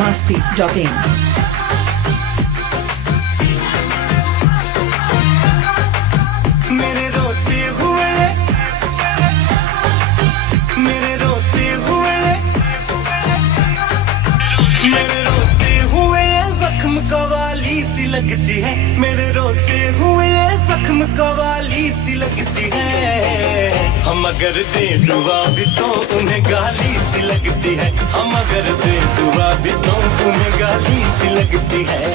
masti.in। मेरे रोते हुए मेरे रोते हुए मेरे रोते हुए जख्म कवाली सी लगती है। मेरे रोते हुए जख्म कवाली सी लगती है। हम अगर दे दुआ भी तो उन्हें गाली सी लगती है। हम अगर दे दुआ भी तो उन्हें गाली सी लगती है।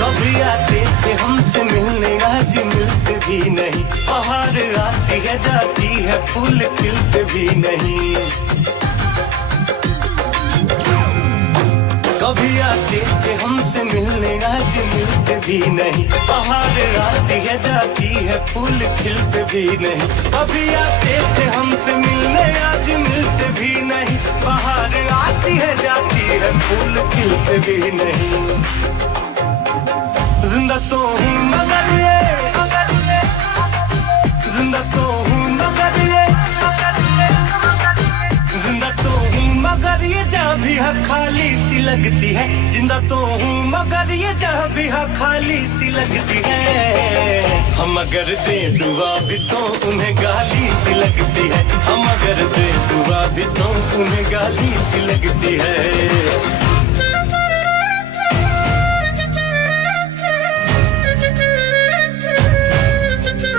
कभी आते थे हमसे मिलने, आज मिलते भी नहीं। बाहर आती है जाती है, फूल खिलते भी नहीं। कभी आते थे हमसे मिलने, आज मिलते भी नहीं। बाहर आती है जाती है, फूल खिलते भी नहीं। कभी आते थे हमसे मिलने, आज मिलते भी नहीं। बाहर आती है जाती है, फूल खिलते भी नहीं। जिंदा तो हूँ मगर ये जिंदा तो हूँ मगर ये जिंदा तो हूँ मगर ये जहाँ भी है खाली सी लगती है। जिंदा तो हूँ मगर ये जहाँ भी है खाली सी लगती है। हम अगर दे दुआ भी तो उन्हें गाली सी लगती है। हम अगर दे दुआ भी तो उन्हें गाली सी लगती है।